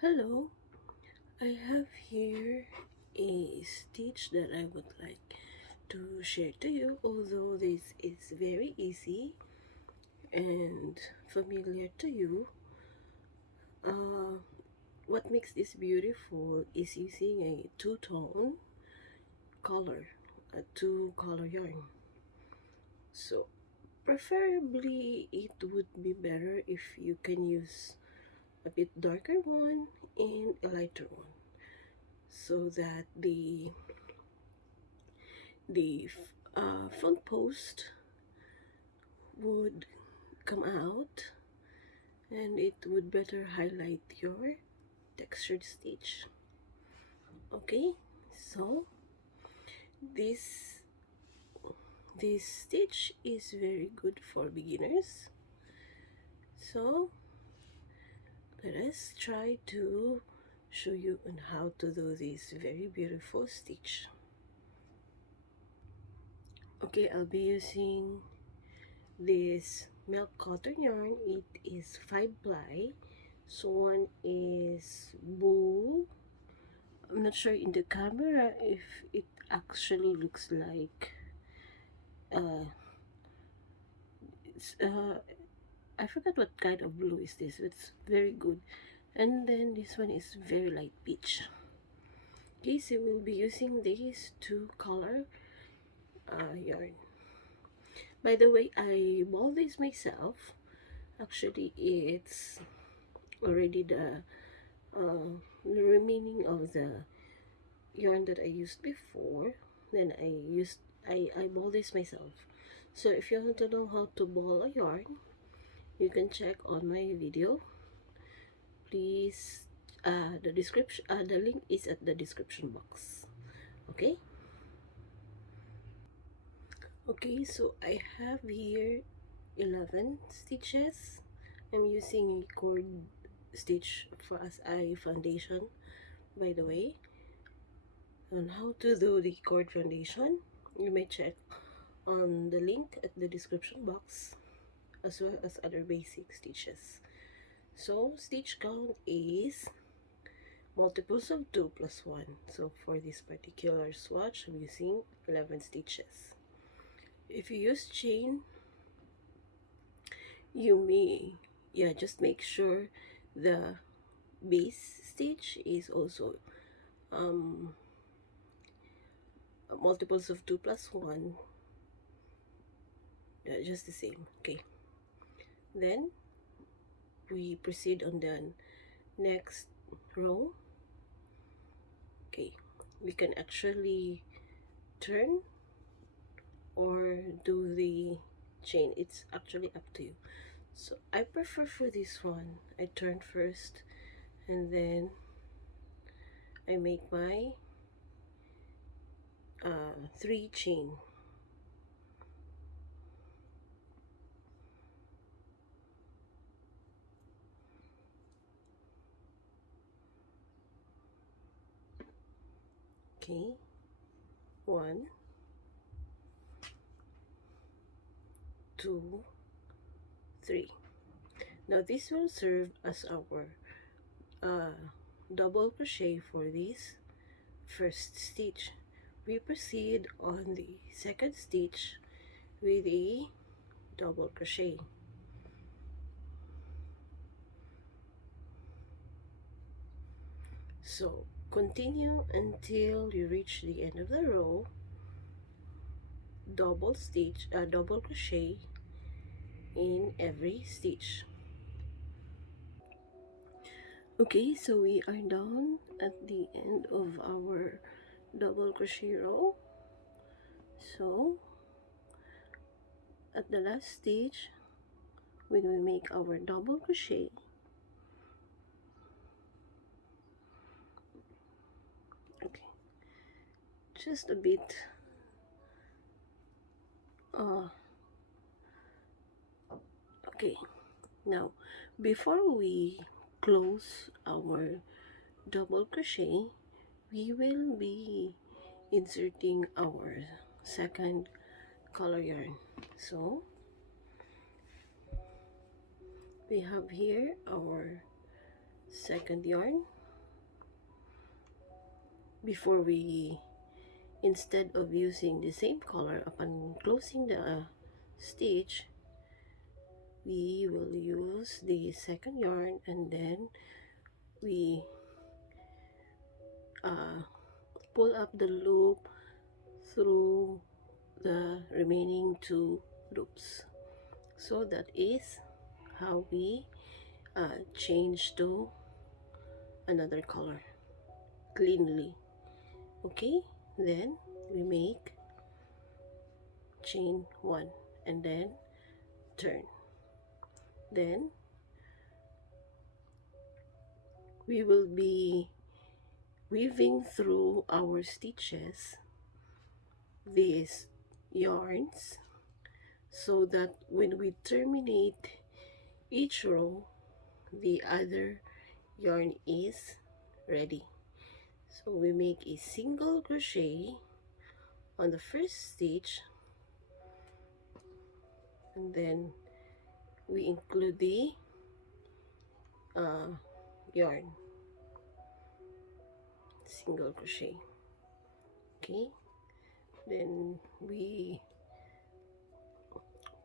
Hello, I have here a stitch that I would like to share to you, although this is very easy and familiar to you. Uh, what makes this beautiful is using a two-tone color, a two-color yarn. So preferably it would be better if you can use a bit darker one and a lighter one so that the front post would come out and it would better highlight your textured stitch. Okay, so this this stitch is very good for beginners, so let us try to show you on how to do this very beautiful stitch. Okay, I'll be using this milk cotton yarn. It is 5 ply, so one is wool. I'm not sure in the camera if it actually looks like it's I forgot what kind of blue is this. It's very good. And then this one is very light peach. Okay, so we'll be using these two color yarn. By the way, I bought this myself. Actually, it's already the remaining of the yarn that I used before. Then I bought this myself. So if you want to know how to ball a yarn, you can check on my video. Please, the link is at the description box. Okay. Okay, so I have here 11 stitches. I'm using a cord stitch for as a foundation, by the way. On how to do the cord foundation, you may check on the link at the description box, as well as other basic stitches. So stitch count is multiples of 2 plus 1. So for this particular swatch, I'm using 11 stitches. If you use chain, you may, just make sure the base stitch is also multiples of 2 plus 1, just the same. Okay, then we proceed on the next row. Okay, we can actually turn or do the chain. It's actually up to you. So I prefer for this one, I turn first and then I make my 3 chain. Okay, 1, 2, 3. Now this will serve as our double crochet for this first stitch. We proceed on the second stitch with a double crochet. So continue until you reach the end of the row, double crochet in every stitch. Okay, so we are done at the end of our double crochet row. So at the last stitch, when we make our double crochet, okay, just a bit okay, now before we close our double crochet, we will be inserting our second color yarn. So we have here our second yarn before we, instead of using the same color upon closing the stitch, we will use the second yarn, and then we pull up the loop through the remaining two loops. So that is how we change to another color cleanly. Okay, then we make chain 1 and then turn. Then we will be weaving through our stitches these yarns so that when we terminate each row, the other yarn is ready. So we make a single crochet on the first stitch, and then we include the yarn, single crochet. Okay, then we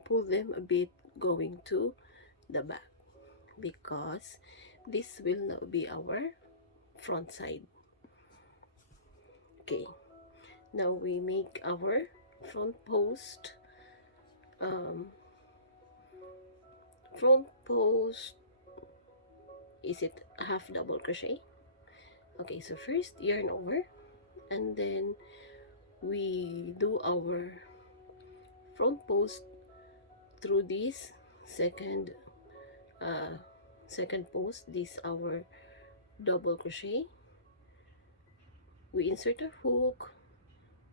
pull them a bit going to the back, because this will now be our front side. Okay, now we make our front post. Front post, is it half double crochet? Okay, so first yarn over, and then we do our front post through this second post. This our double crochet. We insert a hook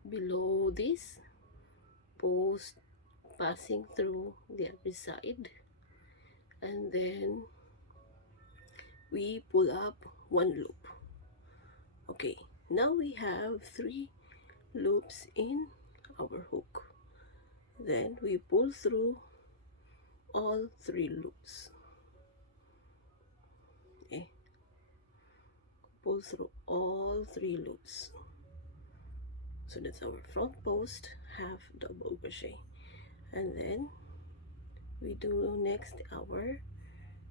below this post, passing through the other side, and then we pull up one loop. Okay, now we have 3 loops in our hook. Then we pull through all 3 loops. Okay, pull through all 3 loops. So that's our front post half double crochet, and then we do next our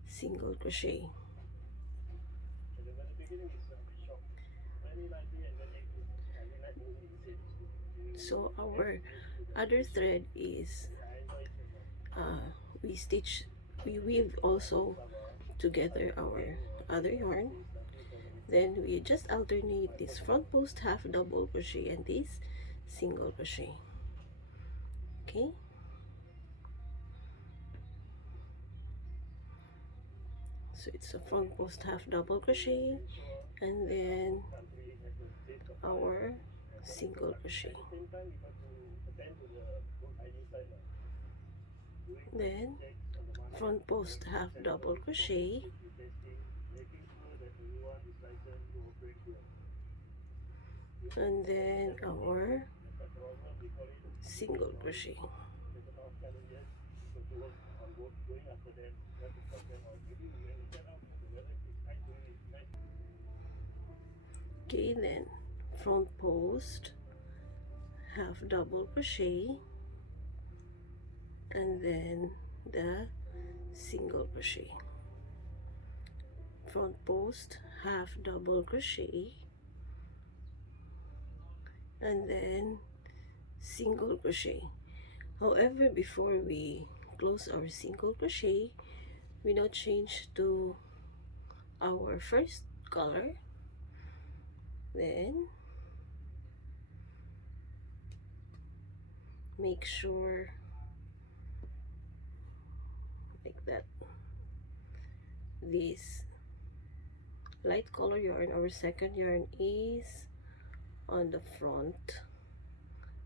single crochet. So our other thread is we weave also together our other yarn. Then we just alternate this front post half double crochet and this single crochet. Okay, so it's a front post half double crochet and then our single crochet, then front post half double crochet, and then our single crochet. Okay, then front post half double crochet, and then the single crochet, front post half double crochet, and then single crochet. However, before we close our single crochet, we now change to our first color. Then make sure like that this light color yarn, our second yarn, is on the front,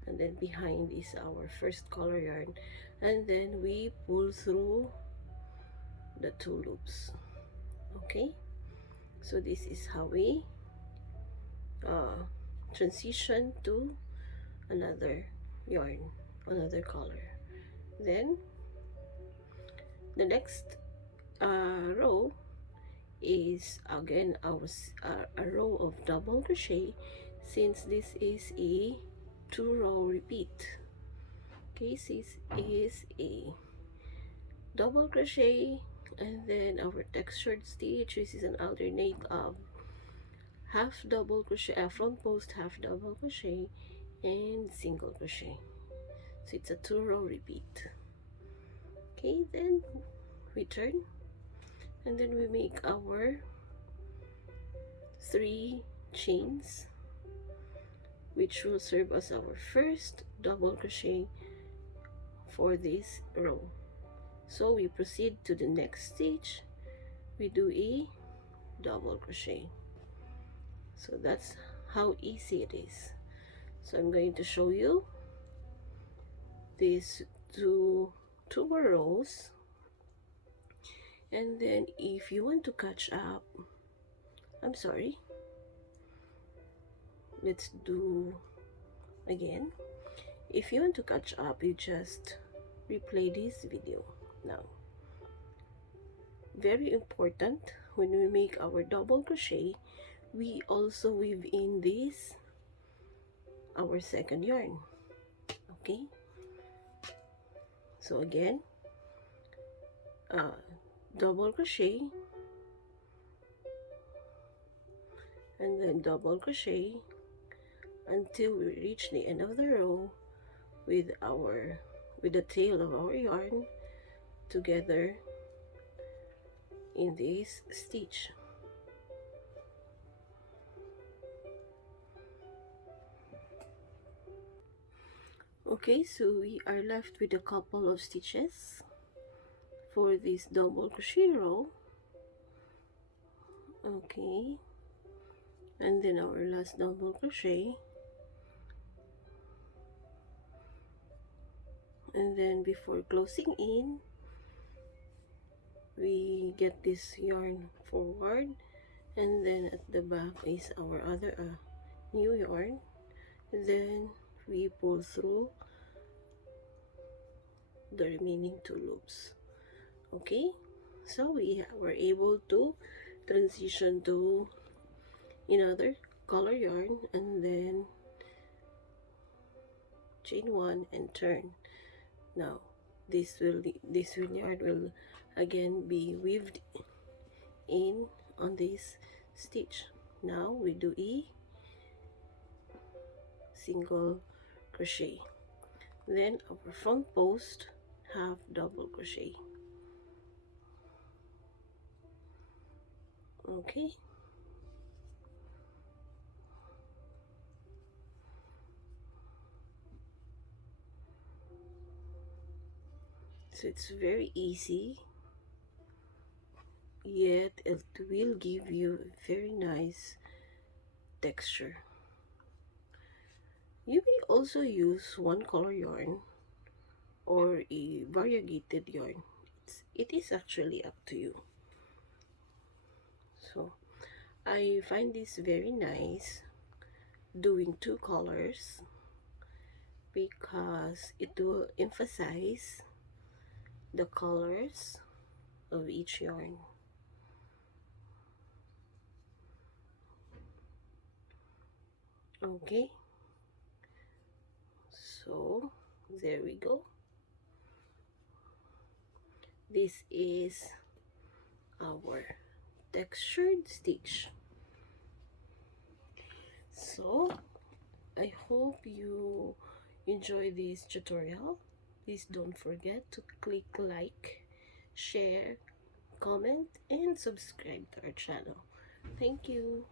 and then behind is our first color yarn, and then we pull through the 2 loops. Okay, so this is how we transition to another yarn, another color. Then the next row is again a row of double crochet, since this is a 2-row repeat. Okay, this is a double crochet, and then our textured stitch, this is an alternate of half double crochet, front post half double crochet and single crochet. So it's a 2-row repeat. Okay, then we turn, and then we make our 3 chains, which will serve as our first double crochet for this row. So we proceed to the next stitch, we do a double crochet. So that's how easy it is. So I'm going to show you these two more rows, and then if you want to catch up, I'm sorry, let's do again. If you want to catch up, you just replay this video. Now, very important, when we make our double crochet, we also weave in this, our second yarn. Okay, so again, double crochet, and then double crochet until we reach the end of the row with the tail of our yarn together in this stitch. Okay, so we are left with a couple of stitches for this double crochet row. Okay, and then our last double crochet, and then before closing in, we get this yarn forward, and then at the back is our other new yarn. Then we pull through the remaining 2 loops. Okay, so we were able to transition to another color yarn, and then chain 1 and turn. Now this yarn will again be weaved in on this stitch. Now we do a single crochet, then our front post half double crochet. Okay, so it's very easy, yet it will give you a very nice texture. You may also use one color yarn or a variegated yarn. It is actually up to you. So I find this very nice, doing 2 colors, because it will emphasize the colors of each yarn. Okay, so there we go. This is our textured stitch. So I hope you enjoy this tutorial. Please don't forget to click like, share, comment, and subscribe to our channel. Thank you.